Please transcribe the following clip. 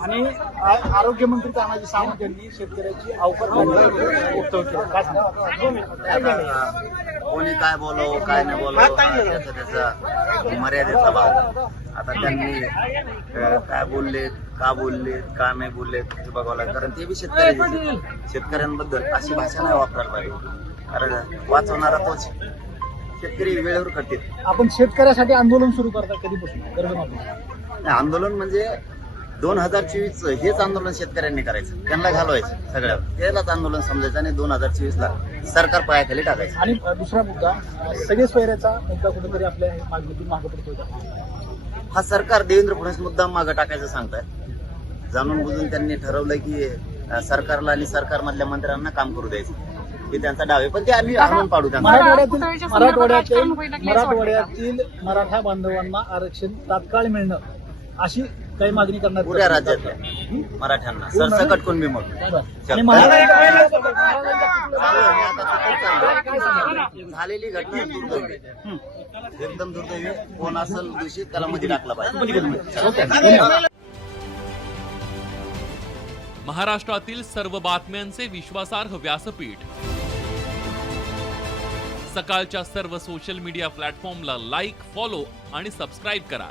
आणि आरोग्यमंत्री तानाजी सावंत यांनी शेतकऱ्याची अवकाश वक्तव्य केलं. काय सांगा? आता कोणी काय बोलो काय नाही बोलो त्याचा त्याचा मर्यादेचा भाव. आता त्यांनी काय बोलले का बोलले का नाही बोलले ते बघावं लागेल. कारण ते बी शेतकरी. शेतकऱ्यांबद्दल अशी भाषा नाही वापरायला पाहिजे कारण वाचवणारा तोच शेतकरी वेळेवर करतील. आपण शेतकऱ्यासाठी आंदोलन सुरू करता कधीपासून? आंदोलन म्हणजे दोन हजार चोवीस हेच आंदोलन शेतकऱ्यांनी करायचं. त्यांना घालवायचं सगळ्या त्यालाच आंदोलन समजायचं आणि दोन हजार चोवीस ला सरकार पायाखाली टाकायचं. आणि दुसरा मुद्दा सगळे सोयऱ्याचा मुद्दा कुठेतरी आपल्या मागणीतून मागं पडतोय का? हा सरकार देवेंद्र फडणवीस मुद्दाम मागं टाकायचं सांगताय. जाणून बुजून त्यांनी ठरवलं की सरकारला आणि सरकारमधल्या मंत्र्यांना काम करू द्यायचं. हे त्यांचा डाव आहे पण ते आम्ही आणून पाडू त्यांना. मराठवाड्यातील मराठवाड्यातील? मराठवाड्यातील मराठा बांधवांना आरक्षण तात्काळ मिळणं अशी काही मागणी करण्यात पुऱ्या राज्यातल्या मराठ्यांना. सरसकट कुणबी मग आणि. झालेली घटना दुर्दैवी. एकदम दुर्दैवी. कोण असेल दूषित त्याला मध्ये टाकला पाहिजे. महाराष्ट्रातील सर्व बातम्यांचे विश्वासार्ह व्यासपीठ. सकाळच्या सर्व सोशल मीडिया प्लॅटफॉर्मला लाईक फॉलो आणि सबस्क्राईब करा.